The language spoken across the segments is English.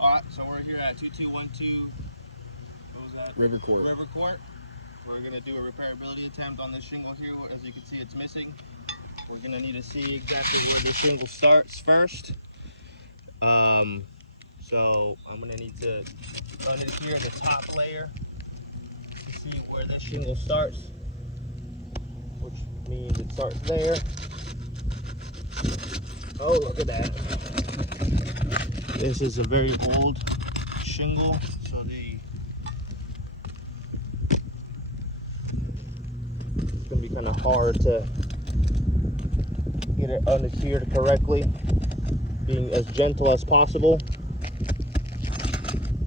Alright, so we're here at 2212, what was that? River Court. River Court. We're going to do a repairability attempt on this shingle here. As you can see, it's missing. We're going to need to see exactly where the shingle starts first. So I'm going to need to unadhere the top layer to see where this shingle starts, which means it starts there. Oh, look at that. This is a very old shingle, so it's going to be kind of hard to get it unadhered correctly, being as gentle as possible.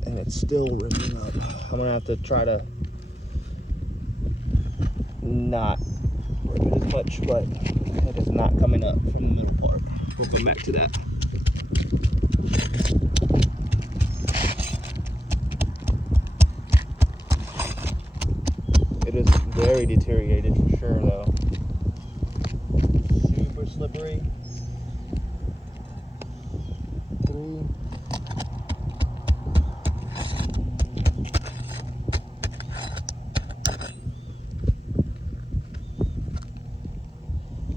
And it's still ripping up. I'm going to have to try to not rip it as much, but it is not coming up from the middle part. We'll come back to that. It is very deteriorated for sure though. Super slippery. 3.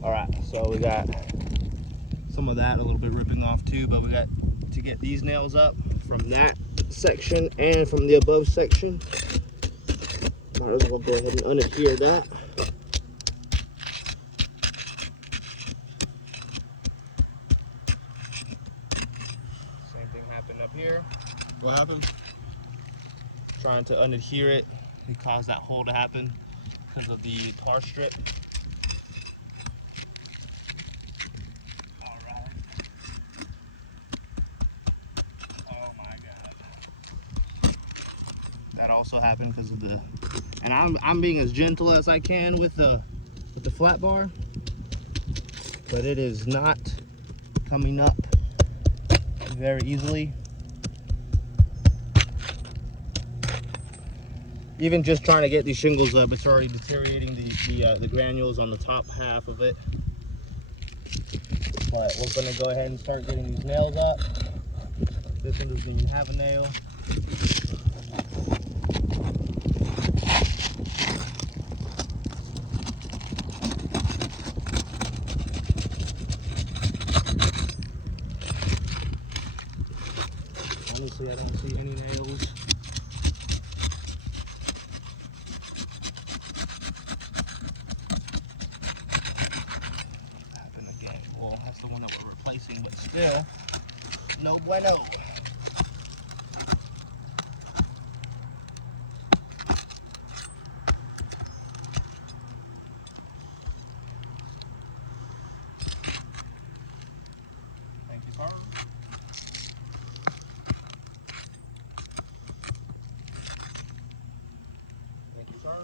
Alright, so we got some of that a little bit ripping off too, but we got to get these nails up from that section and from the above section. Might as well go ahead and unadhere that. Same thing happened up here. What happened? Trying to unadhere it, it caused that hole to happen because of the tar strip. Alright. Oh my god. That also happened because of the, and I'm being as gentle as I can with the flat bar, but it is not coming up very easily. Even just trying to get these shingles up, it's already deteriorating the granules on the top half of it. But we're going to go ahead and start getting these nails up. This one doesn't even have a nail. Honestly, I don't see any nails. Happen again. Well, that's the one that we're replacing, but still, no bueno. Thank you, sir. Thank you, sir.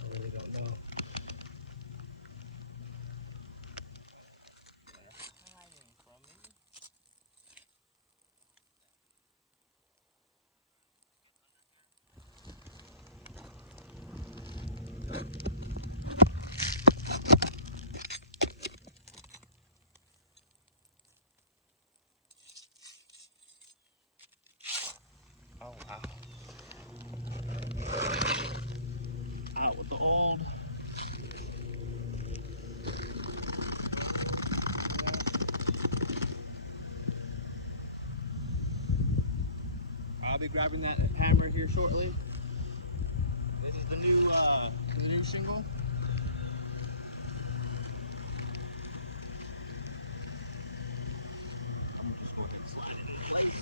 I really don't know. Oh wow. Out with the old. I'll be grabbing that hammer here shortly. This is the new shingle. I'm just going to slide it in place.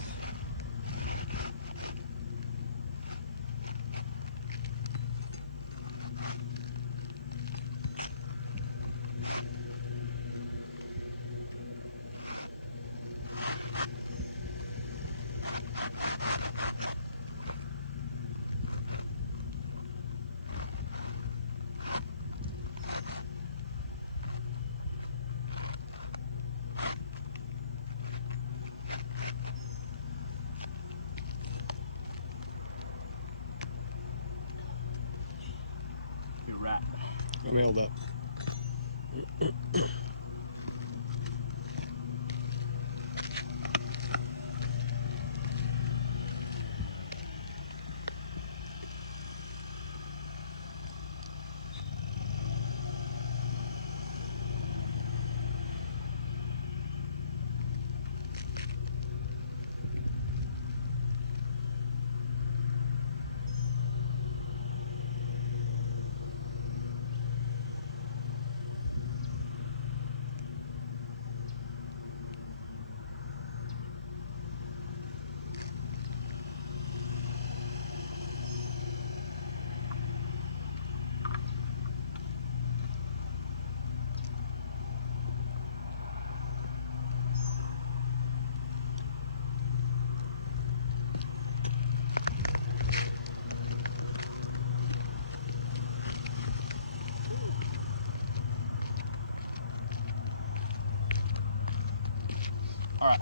You're right. Nailed up. Alright,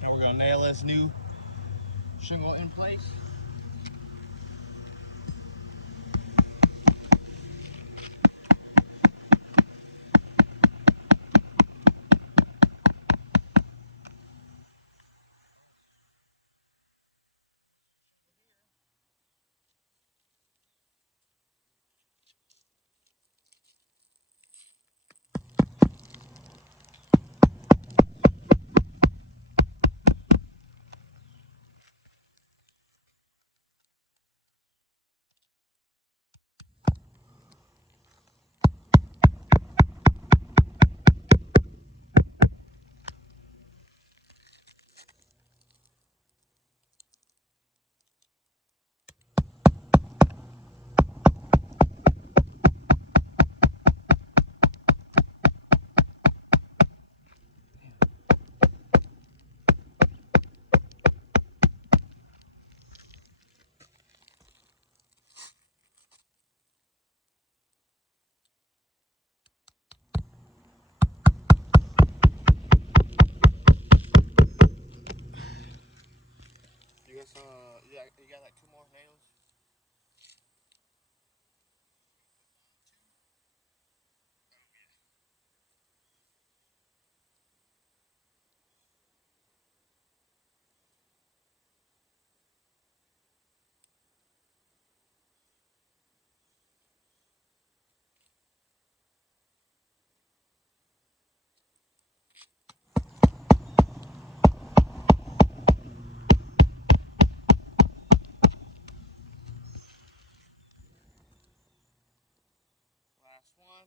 now we're going to nail this new shingle in place. You got like 2 more nails? Last one.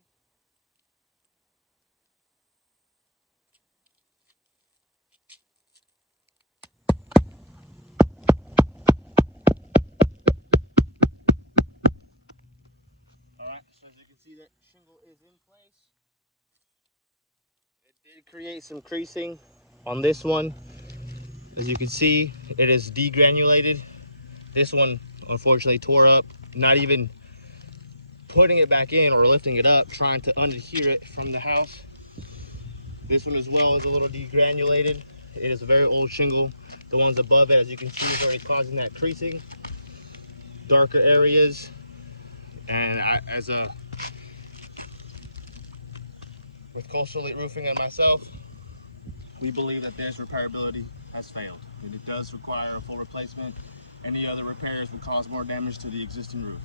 Alright, so as you can see, that shingle is in place. It did create some creasing on this one. As you can see, it is degranulated. This one unfortunately tore up. Not even putting it back in or lifting it up, trying to unadhere it from the house. This one as well is a little degranulated. It is a very old shingle. The ones above it, as you can see, is already causing that creasing. Darker areas. And with Coastal Elite Roofing and myself, we believe that this repairability has failed. And it does require a full replacement. Any other repairs would cause more damage to the existing roof.